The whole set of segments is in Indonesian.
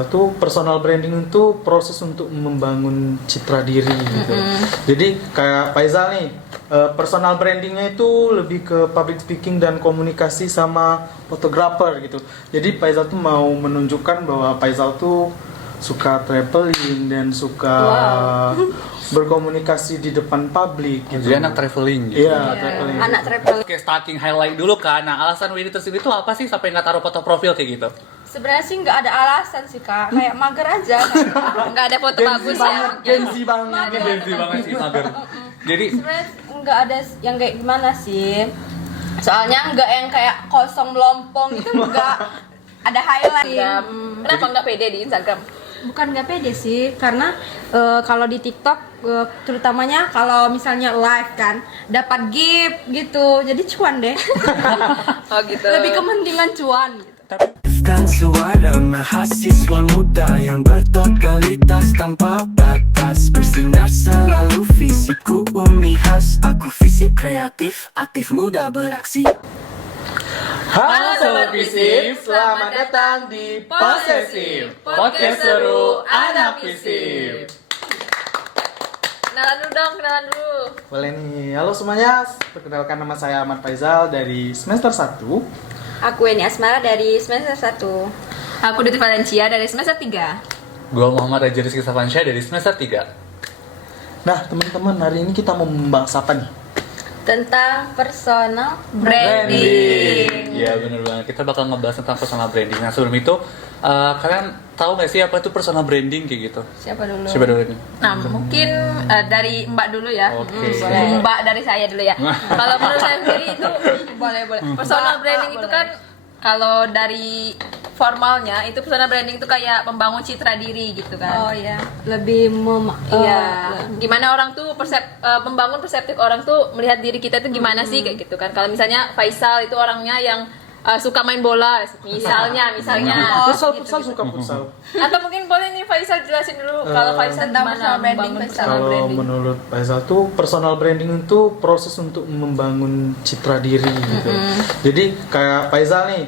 Itu personal branding itu proses untuk membangun citra diri gitu. Jadi kayak Faizal nih, personal brandingnya itu lebih ke public speaking dan komunikasi sama fotografer gitu. Jadi Faizal tuh mau menunjukkan bahwa Faizal tuh suka traveling dan suka berkomunikasi di depan publik gitu. Jadi anak traveling gitu. Iya, traveling. Anak traveling. Oke, starting highlight dulu kan. Nah, alasan Winnie tersendiri itu apa sih sampai nggak taruh foto profil kayak gitu? Sebenarnya sih nggak ada alasan sih kak, kayak mager aja. Nggak ada foto bagus ya. Gengsi banget. Ini gengsi banget sih, mager. Jadi Sebenarnya nggak ada yang kayak gimana sih. Soalnya nggak yang kayak kosong melompong itu nggak ada highlight. Kenapa nggak pede di Instagram? Bukan nggak pede sih, karena kalau di TikTok terutamanya kalau misalnya live kan dapat gift gitu, jadi cuan deh. Oh gitu. Lebih kepentingan cuan. Gitu. Dan suara mahasiswa muda yang bertotalitas tanpa batas, bersinar selalu fisikku umi khas. Aku fisik kreatif, aktif muda beraksi. Halo Sobat Visip, selamat datang di Posesif, podcast seru anak Visip. Kenalan dulu dong, kenalan dulu. Boleh nih, halo semuanya, perkenalkan nama saya Ahmad Faizal dari semester 1. Aku ini Asmara dari semester 1. Aku Diti Valencia dari semester 3. gue Muhammad Raja Rizky Safansyah dari semester 3. Nah teman-teman, hari ini kita mau membahas apa nih? Tentang personal Branding. Iya bener banget, kita bakal ngebahas tentang personal branding. Nah sebelum itu, kalian tahu nggak sih apa itu personal branding kayak gitu? Siapa dulu? Coba dulu nih. Nah, mungkin dari Mbak dulu ya. Oke. Boleh. Mbak dari saya dulu ya. Kalau menurut saya sendiri itu Boleh. personal Mbak, branding itu boleh. kan kalau dari formalnya itu personal branding itu kayak membangun citra diri gitu kan. Oh iya, lebih Iya. Gimana orang tuh membangun perseptif orang tuh melihat diri kita itu gimana sih kayak gitu kan. Kalau misalnya Faisal itu orangnya yang suka main bola, misalnya. Futsal suka futsal. Atau mungkin boleh nih Faisal jelasin dulu kalau Faisal tentang gimana personal branding membangun Faisal. personal Kalau branding. menurut Faizal tuh personal branding itu proses untuk membangun citra diri gitu. Jadi kayak Faizal nih,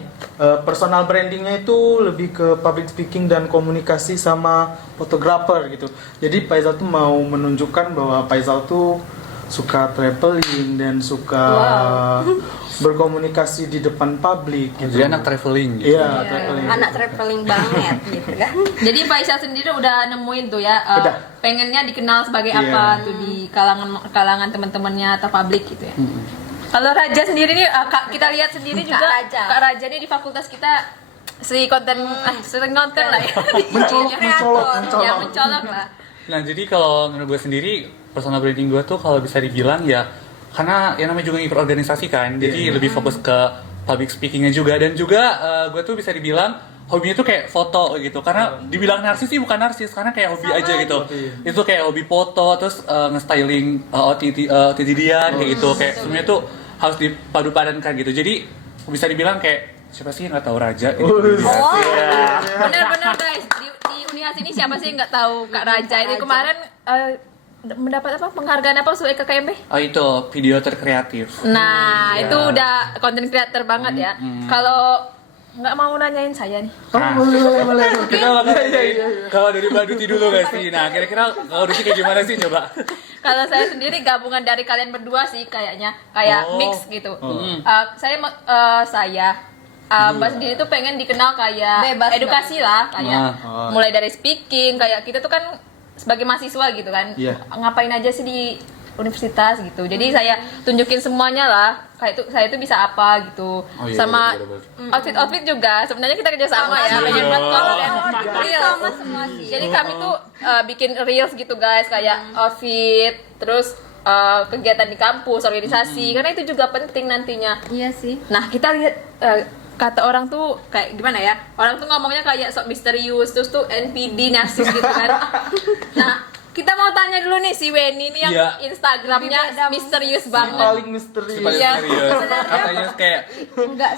personal brandingnya itu lebih ke public speaking dan komunikasi sama fotografer gitu. Jadi Faizal tuh mau menunjukkan bahwa Faizal tuh suka traveling dan suka berkomunikasi di depan publik gitu. Jadi anak traveling gitu. Iya, traveling. Anak traveling banget gitu kan. Jadi Faisal sendiri udah nemuin tuh ya, Udah. pengennya dikenal sebagai Iya. apa tuh di kalangan teman-temannya atau publik gitu ya. Kalau Raja sendiri nih, kita lihat sendiri juga Kak Raja nih di fakultas kita sering konten lah ya. Mencolok. Ya mencolok lah. Nah jadi kalau menurut gue sendiri, personal branding gue tuh kalau bisa dibilang ya, karena yang namanya juga ngikut organisasi kan, jadi lebih fokus ke public speakingnya juga. Dan juga gue tuh bisa dibilang hobinya tuh kayak foto gitu, karena dibilang narsis sih bukan narsis, karena kayak hobi aja gitu. Itu kayak hobi foto, terus nge-styling outfit Dian kayak gitu, kayak semuanya tuh harus dipadu-padankan gitu. Jadi bisa dibilang kayak siapa sih yang nggak tahu Raja gitu. Bener-bener guys, di Unihas ini siapa sih yang nggak tahu Kak Raja ini kemarin mendapat apa penghargaan apa sesuai KKMB? Oh itu video terkreatif. Nah, itu udah konten creator banget ya. Kalau nggak mau nanyain saya nih. Boleh. Kita bakal kalau dari Mbak Duti dulu guys sih. Nah kira-kira kalau Duti kayak gimana sih coba? Kalau saya sendiri gabungan dari kalian berdua sih kayaknya, kayak mix gitu. Saya Mbak sendiri tuh pengen dikenal kayak Bebas, edukasi lah, kayak mulai dari speaking, kayak kita tuh kan sebagai mahasiswa gitu kan, ngapain aja sih di universitas gitu. Jadi saya tunjukin semuanya lah, kayak itu saya itu bisa apa gitu. Sama outfit juga. Sebenarnya kita kerja sama ya, pengen buat konten reels. Semua sih. Jadi kami tuh bikin reels gitu guys, kayak outfit, terus kegiatan di kampus, organisasi, karena itu juga penting nantinya. Iya sih. Nah kita lihat kata orang tuh kayak gimana ya, orang tuh ngomongnya kayak sok misterius, terus tuh NPD narsis gitu kan. Nah kita mau tanya dulu nih si Weni ini yang Instagramnya misterius banget. Paling misterius. Iya. Katanya kayak Enggak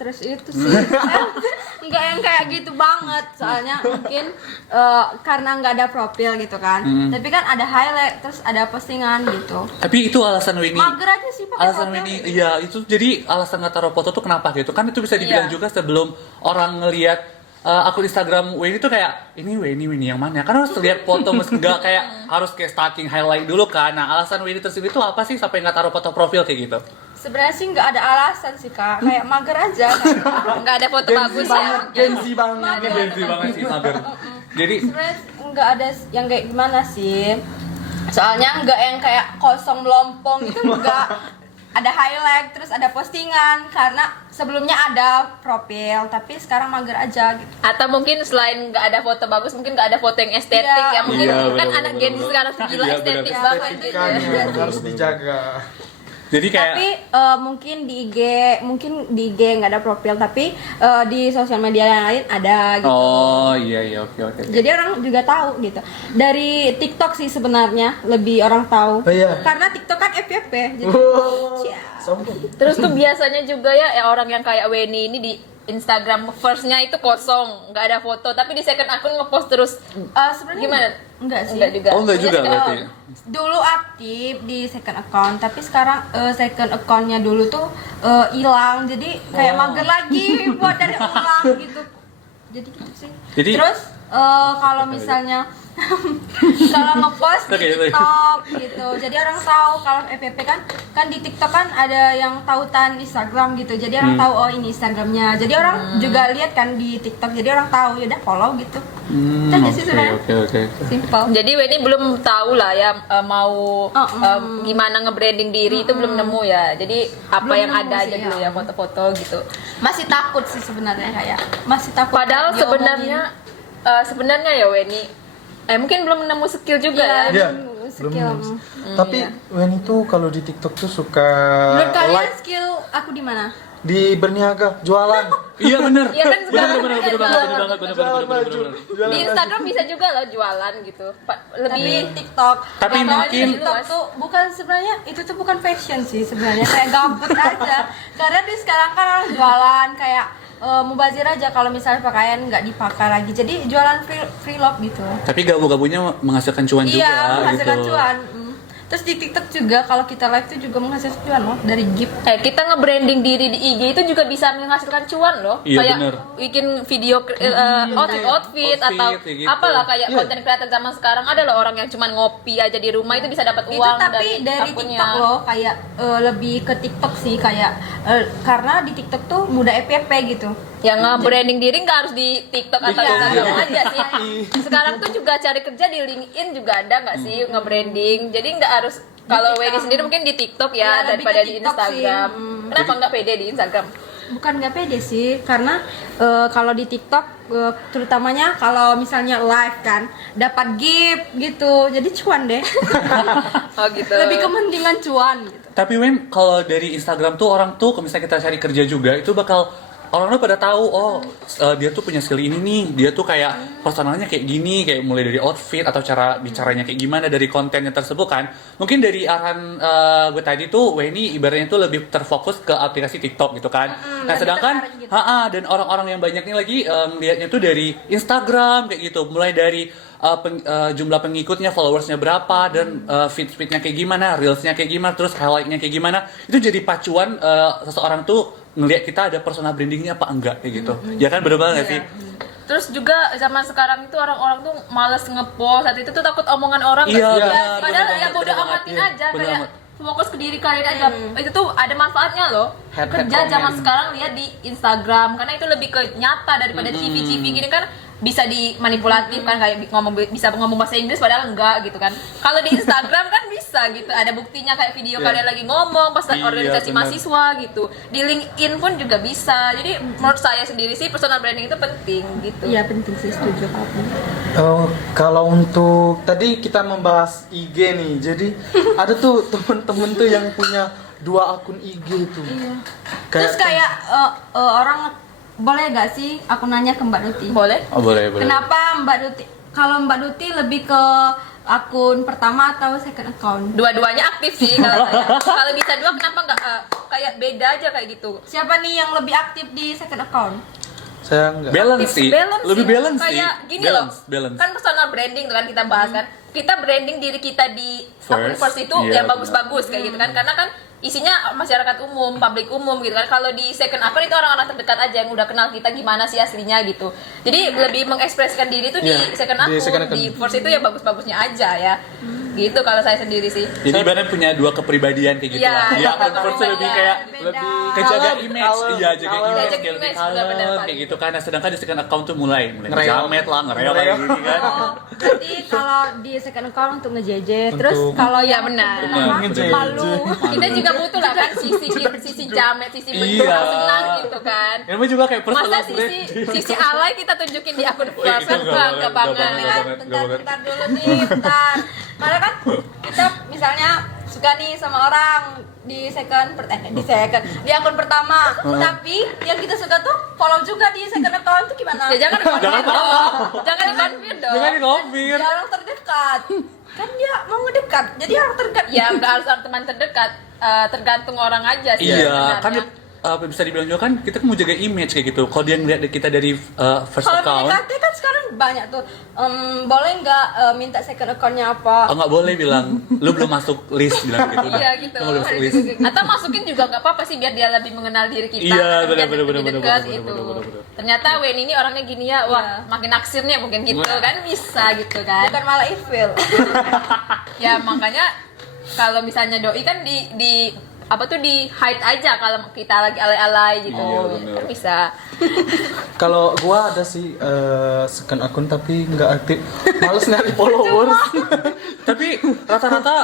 terus itu sih. Enggak yang kayak gitu banget. Soalnya mungkin karena nggak ada profil gitu kan. Tapi kan ada highlight, terus ada postingan gitu. tapi itu alasan Winnie. Mager aja sih pakai Alasan foto. Winnie, iya itu jadi alasan nggak taruh foto tuh kenapa gitu kan, itu bisa dibilang Iya. juga sebelum orang ngelihat akun Instagram Weni tuh kayak ini Weni yang mana? Kan harus lihat foto meski nggak kayak harus kayak stalking highlight dulu kan. Nah alasan Weni tersebut itu apa sih sampai nggak taruh foto profil kayak gitu? Sebenarnya sih nggak ada alasan sih kak, kayak mager aja. Nggak ada foto bagus ya. Genzi banget. Ini benzi banget sih mager. Jadi Sebenarnya nggak ada yang kayak gimana sih. Soalnya nggak yang kayak kosong melompong itu nggak. Ada highlight, terus ada postingan karena sebelumnya ada profil, tapi sekarang mager aja gitu. Atau mungkin selain nggak ada foto bagus, mungkin nggak ada foto yang estetik Iya. ya mungkin Iya, kan bener, anak bener, Gen Z bener. sekarang gila Iya, estetik bener. banget gitu ya. Estetikanya harus dijaga. jadi kayak Tapi mungkin di IG nggak ada profil, tapi di sosial media yang lain ada gitu. oh iya oke. Jadi orang juga tahu gitu. Dari TikTok sih sebenarnya lebih orang tahu. Oh, iya. Karena TikTok kan FYP. Jadi cia. Sombong. Terus tuh biasanya juga ya orang yang kayak Weni ini di Instagram first-nya itu kosong, nggak ada foto, tapi di second akun ngepost terus. Sebenarnya Gimana? Enggak sih. Enggak juga. Oh, enggak juga Iya, berarti. Dulu aktif di second account, tapi sekarang second accountnya dulu tuh hilang, jadi kayak mager lagi buat dari ulang gitu. Jadi gitu sih. Jadi- Terus kalau misalnya kalau ngepost di Oke. TikTok gitu, jadi orang tahu kalau FYP kan di TikTok kan ada yang tautan Instagram gitu, jadi orang tahu oh ini Instagramnya, jadi orang juga lihat kan di TikTok, jadi orang tahu ya udah follow gitu. Itu aja sih sebenarnya. Oke. Simple. Jadi Weni belum tahu lah ya mau gimana nge-branding diri itu belum nemu ya. Jadi apa Belum yang nemu ada sih, aja ya. dulu ya foto-foto gitu. Masih takut sih sebenarnya, kayak masih takut. Padahal diomongin. sebenarnya ya Weni mungkin belum nemu skill juga ya. Iya. Skill. Belum. Tapi Wen itu kalau di TikTok tuh suka Menurut kalian like skill aku di mana? di berniaga, jualan. Iya benar. Iya kan sekarang Benar banget. Di Instagram bisa juga loh jualan gitu. Tapi Lebih TikTok. Tapi Kalau mungkin- di TikTok tuh bukan sebenarnya itu tuh bukan fashion sih sebenarnya, kayak gabut aja. Karena di sekarang kan orang jualan kayak mubazir aja kalau misalnya pakaian nggak dipakai lagi. Jadi jualan free love gitu. Tapi gabung-gabungnya menghasilkan cuan juga Iya, menghasilkan gitu. cuan. Terus di TikTok juga kalau kita live tuh juga menghasilkan cuan loh dari gift. kita nge-branding diri di IG itu juga bisa menghasilkan cuan loh. Iya, Kayak bener. bikin video outfit atau kayak gitu. apalah kayak Iya. konten kreator zaman sekarang ada loh orang yang cuma ngopi aja di rumah itu bisa dapat uang Itu tapi dari akunnya. TikTok loh, kayak lebih ke TikTok sih, kayak karena di TikTok tuh mudah FYP gitu. Yang nge-branding diri nggak harus di TikTok atau Iya. Instagram aja sih. Sekarang tuh juga cari kerja di LinkedIn juga ada nggak sih nge-branding. Jadi nggak harus kalau TikTok. Weni sendiri mungkin di TikTok Iya, ya lebih daripada ke di TikTok Instagram. sih. Kenapa nggak pede di Instagram? Bukan nggak pede sih, karena kalau di TikTok terutamanya kalau misalnya live kan dapat gift gitu, jadi cuan deh. Oh gitu. Lebih kepentingan cuan gitu. Tapi Wen, kalau dari Instagram tuh orang tuh kalau misalnya kita cari kerja juga itu bakal orang tuh pada tahu dia tuh punya skill ini nih, dia tuh kayak personalnya kayak gini, kayak mulai dari outfit atau cara bicaranya kayak gimana dari kontennya tersebut kan. Mungkin dari arahan gue tadi tuh Weni ibaratnya tuh lebih terfokus ke aplikasi TikTok gitu kan. Nah lebih sedangkan tertarik gitu. dan orang-orang yang banyak nih lagi lihatnya tuh dari Instagram kayak gitu, mulai dari jumlah pengikutnya, followersnya berapa, dan feed-feednya kayak gimana, reelsnya kayak gimana, terus highlightnya kayak gimana, itu jadi pacuan seseorang tuh ngelihat kita ada personal brandingnya apa enggak kayak gitu. Ya kan bener banget nggak sih? Terus juga zaman sekarang itu orang-orang tuh males ngepost, saat itu tuh takut omongan orang Iya, nggak sih? benar, Padahal benar ya banget, bodo benar banget. amatin Iya, aja benar kayak banget. fokus ke diri kalian aja. Itu tuh ada manfaatnya loh. Head Kerja comment. zaman sekarang lihat di Instagram karena itu lebih ke nyata daripada TV-TV gini kan bisa dimanipulatif kan, kayak bisa ngomong bahasa Inggris padahal enggak gitu kan. Kalau di Instagram kan bisa gitu, ada buktinya kayak video kalian lagi ngomong pas Iya, organisasi benar. mahasiswa gitu. Di LinkedIn pun juga bisa. Jadi menurut saya sendiri sih personal branding itu penting gitu. Iya penting sih, setuju aku. Kalau untuk tadi kita membahas IG nih, jadi ada tuh temen-temen tuh yang punya 2 akun IG tuh. Terus kayak orang boleh gak sih aku nanya ke Mbak Duti? Boleh? Oh boleh boleh. Kenapa Mbak Duti? Kalau Mbak Duti lebih ke akun pertama atau second account? Dua-duanya aktif sih kalau saya. Kalau bisa dua kenapa nggak kayak beda aja kayak gitu. Siapa nih yang lebih aktif di second account? Saya enggak. Balance sih, lebih sih. balance sih. Kayak gini Balance. loh. Kan personal branding tuh kan kita bahas kan. Kita branding diri kita di akun First, first itu iya, yang bagus-bagus kayak gitu kan. Karena kan isinya masyarakat umum, publik umum gitu kan. Kalau di second account itu orang-orang terdekat aja yang udah kenal kita gimana sih aslinya gitu. Jadi lebih mengekspresikan diri tuh di second account. Di first itu ya bagus-bagusnya aja ya. Gitu kalau saya sendiri sih. Jadi ibaratnya punya dua kepribadian kayak gitu Iya, lah. Di akun dua first tuh lebih kayak beda. lebih kejaga image, iya jaga image, Jaga kayak lebih image, kalem, benar-benar kayak paling. gitu kan. Nah, sedangkan di second account tuh mulai Ngereok. jamet lah, ngereok kayak gini kan. Oh, berarti kalau di second account untuk nge-JJ, terus kalau Iya, yang benar. pertama Benar. malu. Kita juga butuh lah kan sisi jamet, sisi senang gitu kan. Ini mah juga kayak personal Masa sisi alay kita tunjukin di akun first kan bangga banget. Bentar dulu nih, bentar. Karena kan kita misalnya suka nih sama orang di di akun pertama, tapi yang kita suka tuh follow juga di second account tuh gimana? Ya jangan di-confirm dong. Jangan di-confirm dong. Jangan di-confirm. Dia orang terdekat. Kan dia mau ngedekat, jadi orang terdekat. Ya nggak harus orang teman terdekat, tergantung orang aja sih. Iya, kan sebenarnya. bisa dibilang juga kan kita kan mau jaga image kayak gitu. Kalau dia ngeliat kita dari first Kalau account, PDKT kan sekarang banyak tuh. Boleh nggak minta second account-nya apa? oh nggak boleh bilang lu belum masuk list bilang gitu. Iya gitu. Lu belum masuk list. Atau masukin juga nggak apa-apa sih biar dia lebih mengenal diri kita. Iya, biar benar, lebih benar, dekat benar, itu. benar. Ternyata Wen ini orangnya gini ya, wah makin naksir nih mungkin gitu kan bisa gitu kan. Bukan malah evil. Ya makanya kalau misalnya doi kan di apa tuh di hide aja kalau kita lagi alay-alay gitu. Iya, bener. Kan bisa. Kalau gua ada sih second akun tapi nggak aktif. Males nyari followers. Tapi rata-rata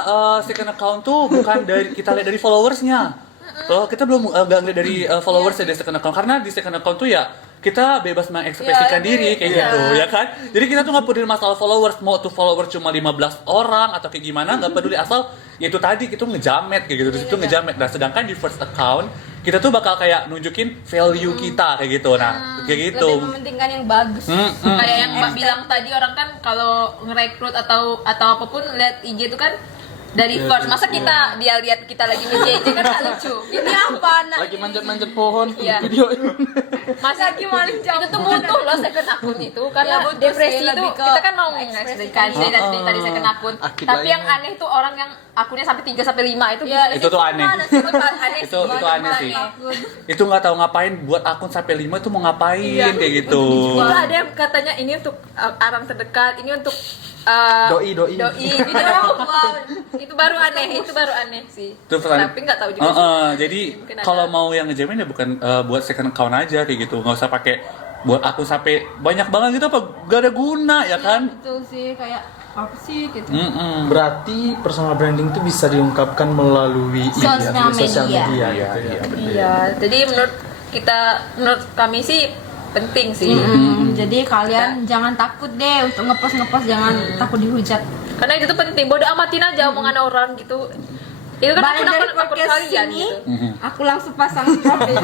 second account tuh bukan dari kita lihat dari followersnya. Kalau kita belum nggak ngeliat dari followers ya dari second account karena di second account tuh ya kita bebas mengekspresikan Iya, diri kayak iya. gitu ya kan. Jadi kita tuh nggak peduli masalah followers, mau tuh followers cuma 15 orang atau kayak gimana nggak peduli asal ya itu tadi kita ngejamet kayak gitu. Di situ ngejamet. Nah sedangkan di first account kita tuh bakal kayak nunjukin value kita kayak gitu. Nah kayak gitu. Lebih mementingkan yang bagus. Kayak yang Mbak bilang tadi orang kan kalau ngerekrut atau apapun lihat IG itu kan dari first. Masa kita dia lihat kita lagi nge-JJ kan gak lucu. Ini apa anak? Lagi manjat-manjat pohon Iya. video. Masa Lagi maling itu tuh butuh loh second akun itu karena Ya, butuh depresi sih, itu lebih ke kita kan mau ekspresikan mengekspresikan diri dari tadi second akun. Aktif Tapi lainnya. yang aneh tuh orang yang akunnya sampai 3 sampai 5 itu Ya, gimana Itu tuh aneh. Itu aneh Itu aneh sih. Akun. Itu nggak tahu ngapain buat akun sampai 5 tuh mau ngapain kayak gitu. Itu ada yang katanya ini untuk orang terdekat, ini untuk Doi. itu itu baru aneh sih. Itu pertanyaan. Tapi nggak tahu juga sih. Jadi Mungkin ada. kalau mau yang ngejamin ya bukan buat second account aja kayak gitu, nggak usah pakai buat akun sampai banyak banget gitu apa gak ada guna ya kan? Betul sih, kayak apa sih gitu. Berarti personal branding itu bisa diungkapkan melalui Sosial sosial media. media gitu ya. Iya, jadi menurut kami sih penting sih. Jadi kalian jangan takut deh untuk ngepost, jangan takut dihujat. Karena itu tuh penting. Bodoh amatin aja omongan orang gitu. Itu kan Balik dari akun podcast kalian ini, gitu. aku langsung pasang profil.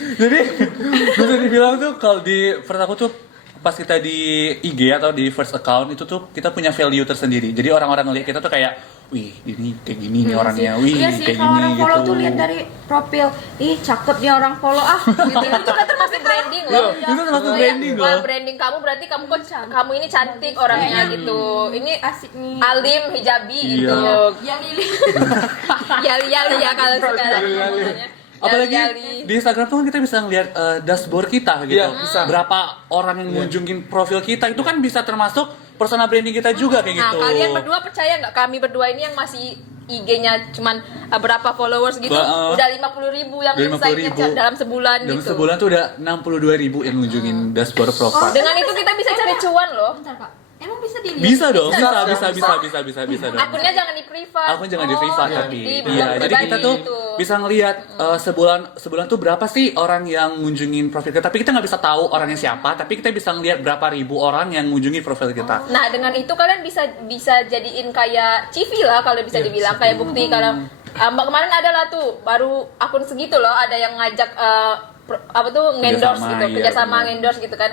Jadi bisa dibilang tuh kalau di first aku tuh pas kita di IG atau di first account itu tuh kita punya value tersendiri. Jadi orang-orang ngeliat kita tuh kayak, wih ini kayak gini nih orangnya, wih Iya sih, kayak kalau gini orang follow gitu. tuh lihat dari profil, ih cakep nih orang follow gitu. Itu kan termasuk branding loh. Itu termasuk Kayak, branding wah, loh. branding kamu berarti kamu ini cantik orangnya gitu. Ini Asik nih. alim, hijabi Iya. gitu. Yang ini. Yali-yali ya kalau sekarang ngomongnya. Apalagi Yali-yali. di Instagram tuh kan kita bisa ngeliat dashboard kita gitu. Iya, bisa. Berapa orang yang ngunjungin profil kita itu kan bisa termasuk personal branding kita juga kayak Nah, gitu. kalian berdua percaya nggak? Kami berdua ini yang masih IG-nya cuman berapa followers gitu, udah 50.000 yang 50.000 insight-nya dalam sebulan Dalam gitu. sebulan tuh udah 62.000 yang ngunjungin dashboard profile. Dengan itu kita bisa cari cuan loh. Bentar, Kak. Emang bisa dilihat? Bisa dong, Bisa. bisa dong. Akunnya jangan di privat. Akun jangan di privat tapi di iya. Jadi kita tuh gitu. bisa ngelihat sebulan tuh berapa sih orang yang ngunjungin profil kita. Tapi kita nggak bisa tahu orangnya siapa. Tapi kita bisa ngelihat berapa ribu orang yang ngunjungi profil kita. Nah, dengan itu kalian bisa jadiin kayak CV lah kalau bisa dibilang kayak bukti kalau Mbak kemarin ada lah tuh baru akun segitu loh ada yang ngajak apa tuh ngendorse Kerjasama, gitu, iya, kerjasama benar. ngendorse gitu kan.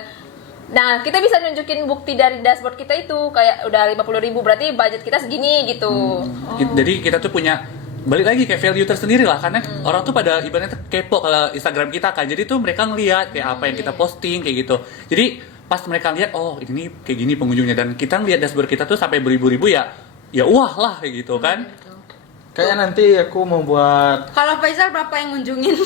Nah, kita bisa nunjukin bukti dari dashboard kita itu kayak udah 50.000 berarti budget kita segini gitu. Jadi kita tuh punya balik lagi kayak value tersendiri lah karena orang tuh pada ibaratnya kepo kalau Instagram kita kan. Jadi tuh mereka ngelihat kayak apa yang kita posting kayak gitu. Jadi pas mereka lihat oh ini kayak gini pengunjungnya dan kita ngelihat dashboard kita tuh sampai beribu-ribu ya wah lah kayak gitu kan. Kayaknya nanti aku mau buat Kalau Faisal berapa yang ngunjungin?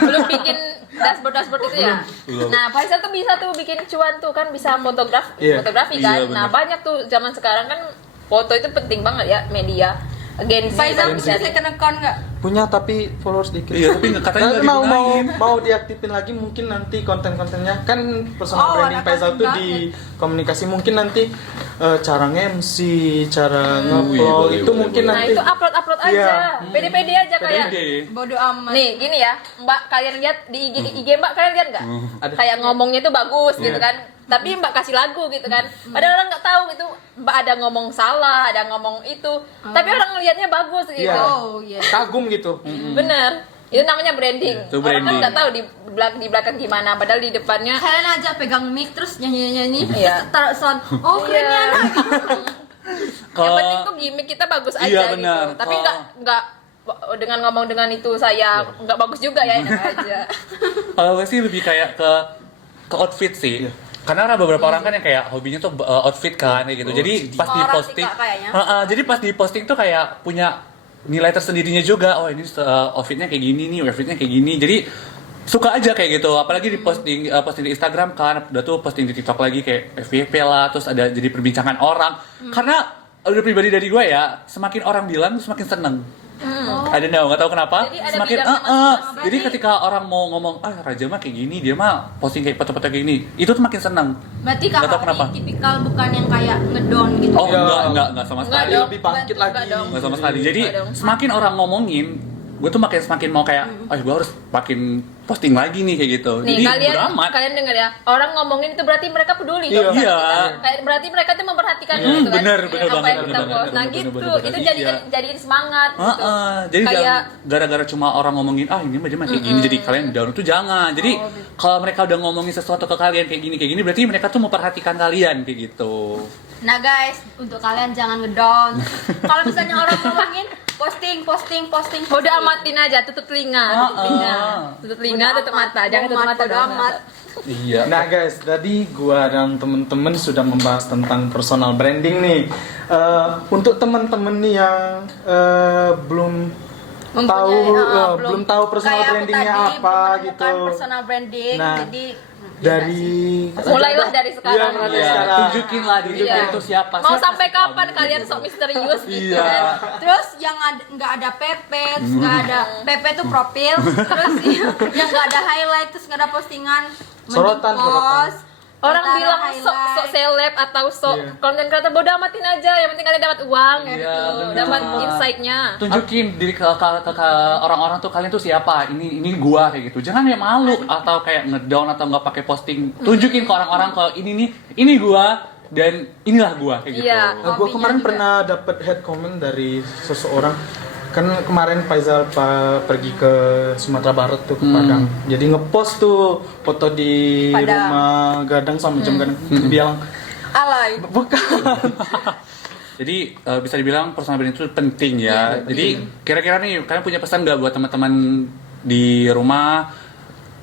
Belum bikin dashboard itu ya. Nah, Faisal tuh bisa tuh bikin cuan tuh kan, bisa fotografi kan. Iya, Nah, banyak tuh zaman sekarang kan foto itu penting banget ya, media. Agensi Faisal kalau bisa bisa second account nggak? punya tapi followers dikit. Iya, tapi katanya Nah, nggak digunain. mau diaktifin lagi mungkin nanti konten-kontennya kan Oh, personal branding ada Faisal tuh konten di komunikasi mungkin nanti cara nge-MC, cara Iya, nge-vlog boleh, itu boleh, mungkin boleh. Nah, nanti itu upload aja. Iya. Pede-pede aja kayak. Pede. Bodoh amat. Nih, gini ya, Mbak, kalian lihat di IG Mbak, kalian lihat nggak? Ada. Kayak ngomongnya tuh bagus gitu Iya. kan. Tapi Mbak kasih lagu gitu kan. Padahal orang nggak tahu gitu, Mbak ada ngomong salah, ada ngomong itu. Tapi orang ngelihatnya bagus gitu. Iya. Oh iya. kagum gitu. Bener. Itu namanya branding. Itu Orang kan branding. nggak tahu di belakang gimana, padahal di depannya Kalian aja pegang mic terus nyanyi-nyanyi, Iya. terus taruh sound. Oh keren Iya. ya anak. yang Kalau- penting tuh gimmick kita bagus aja Iya, gitu. benar. Tapi Kalau- nggak dengan ngomong dengan itu saya nggak bagus juga ya, enak aja. Kalau gue sih lebih kayak ke outfit sih. Karena ada beberapa orang kan yang kayak hobinya tuh outfit kan kayak gitu. Jadi pas di Orang sih, posting, Kak, kayaknya. jadi pas di posting tuh kayak punya nilai tersendirinya juga. Oh ini outfitnya kayak gini nih, outfitnya kayak gini. Jadi suka aja kayak gitu. Apalagi di posting posting di Instagram kan, udah tuh posting di TikTok lagi kayak FYP lah, terus ada jadi perbincangan orang. Karena udah pribadi dari gue ya, semakin orang bilang semakin seneng. Ada nggak tahu kenapa. Jadi ada Semakin bidangnya masing-masing. jadi ketika orang mau ngomong, Raja mah kayak gini, dia mah posting kayak foto-foto kayak gini, itu tuh makin seneng. Berarti Nggak tahu kakak kenapa. ini tipikal bukan yang kayak ngedon gitu. Oh Iya. enggak sama sekali. dong. Lebih bangkit Enggak lagi. dong. Enggak sama sekali. Jadi Enggak dong. semakin orang ngomongin, gue tuh semakin mau kayak, gue harus makin posting lagi nih kayak gitu. Nih Jadi bodo amat. kalian dengar ya, orang ngomongin itu berarti mereka peduli Iya. dong sama Iya. kita. Kayak berarti mereka tuh memperhatikan gitu kan. bener apa banget, yang bener kita banget, post. Nah bener, gitu, bener, itu iya. jadiin semangat gitu. Jadi Kayak- jangan gara-gara cuma orang ngomongin ini mah dia mah kayak gini, jadi kalian down itu jangan. Jadi kalau mereka udah ngomongin sesuatu ke kalian kayak gini, berarti mereka tuh memperhatikan kalian kayak gitu. Nah guys, untuk kalian jangan ngedon. Kalau misalnya orang ngomongin posting. Bodo amatin aja, tutup telinga, tutup telinga, Bodo tutup amat, mata, jangan tutup mata, bodo bodo amat. amat. Iya. Nah guys, tadi gua dan temen-temen sudah membahas tentang personal branding nih. Untuk temen-temen nih yang belum belum tahu personal kayak aku brandingnya tadi, apa belum gitu. menemukan personal branding, Nah, jadi dari Mulailah dari sekarang. Iya, mulai Iya, sekarang. tunjukin lah diri Iya. kalian tuh siapa. Mau Siapa sampai sih kapan kamu? kalian sok misterius gitu Iya. kan? terus yang nggak ada PP, terus nggak ada PP tuh profil, terus yang nggak ada highlight, terus nggak ada postingan, mending Sorotan. post, Orang antara bilang sok highlight. seleb atau sok Iya. konten kreator, bodo amatin aja, yang penting kalian dapat uang Iya, gitu, bener. dapat insight-nya. Tunjukin diri ke orang-orang tuh kalian tuh siapa, ini gua kayak gitu. Jangan ya malu atau kayak ngedown atau nggak pakai posting. Tunjukin ke orang-orang kalau ini gua dan inilah gua kayak gitu. Iya. Gue Hobinya kemarin juga. pernah dapat head comment dari seseorang. Kan kemarin Faisal pergi ke Sumatera Barat tuh ke Padang. Jadi ngepost tuh foto di Padang. rumah Gadang sama jam Gadang. Dia bilang, Alay. bukan. Jadi bisa dibilang personal branding itu penting ya. Jadi kira-kira nih kalian punya pesan nggak buat teman-teman di rumah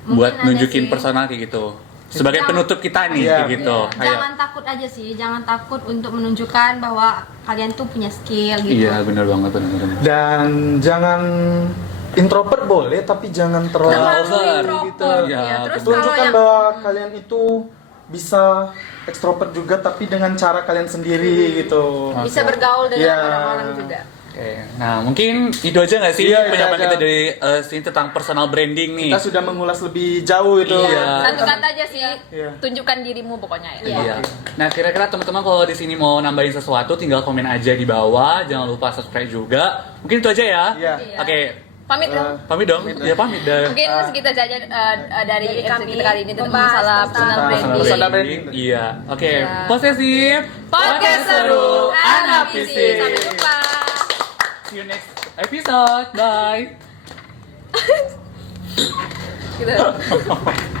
Mungkin buat ada nunjukin sih. personal kayak gitu. Sebagai Jangan- penutup kita nih Iya. kayak gitu. Kayak Jangan takut aja sih, jangan takut untuk menunjukkan bahwa kalian tuh punya skill gitu. iya benar banget benar. Dan jangan introvert boleh, tapi jangan terlalu Terlalu introvert. gitu. Iya, Ya, terus kalau Tunjukkan yang bahwa kalian itu bisa ekstrovert juga, tapi dengan cara kalian sendiri gitu. bisa bergaul dengan Iya. orang-orang juga. Oke, nah mungkin itu aja nggak sih Iya, itu penyampaian aja. kita dari sini tentang personal branding nih. Kita sudah mengulas lebih jauh itu. Iya. Satu kata aja sih, Iya. tunjukkan dirimu pokoknya ya. Iya. Nah, kira-kira teman-teman kalau di sini mau nambahin sesuatu tinggal komen aja di bawah. Jangan lupa subscribe juga. Mungkin itu aja ya. Iya. Oke, Pamit dong. pamit dong. Ya pamit dah. Mungkin segitu saja dari episode kita kali ini tentang membahas masalah tentang personal personal branding. Personal branding. Iya. Oke, Iya. posesif. Podcast seru, anak visi. Sampai jumpa. See you next episode. Bye. Gitu.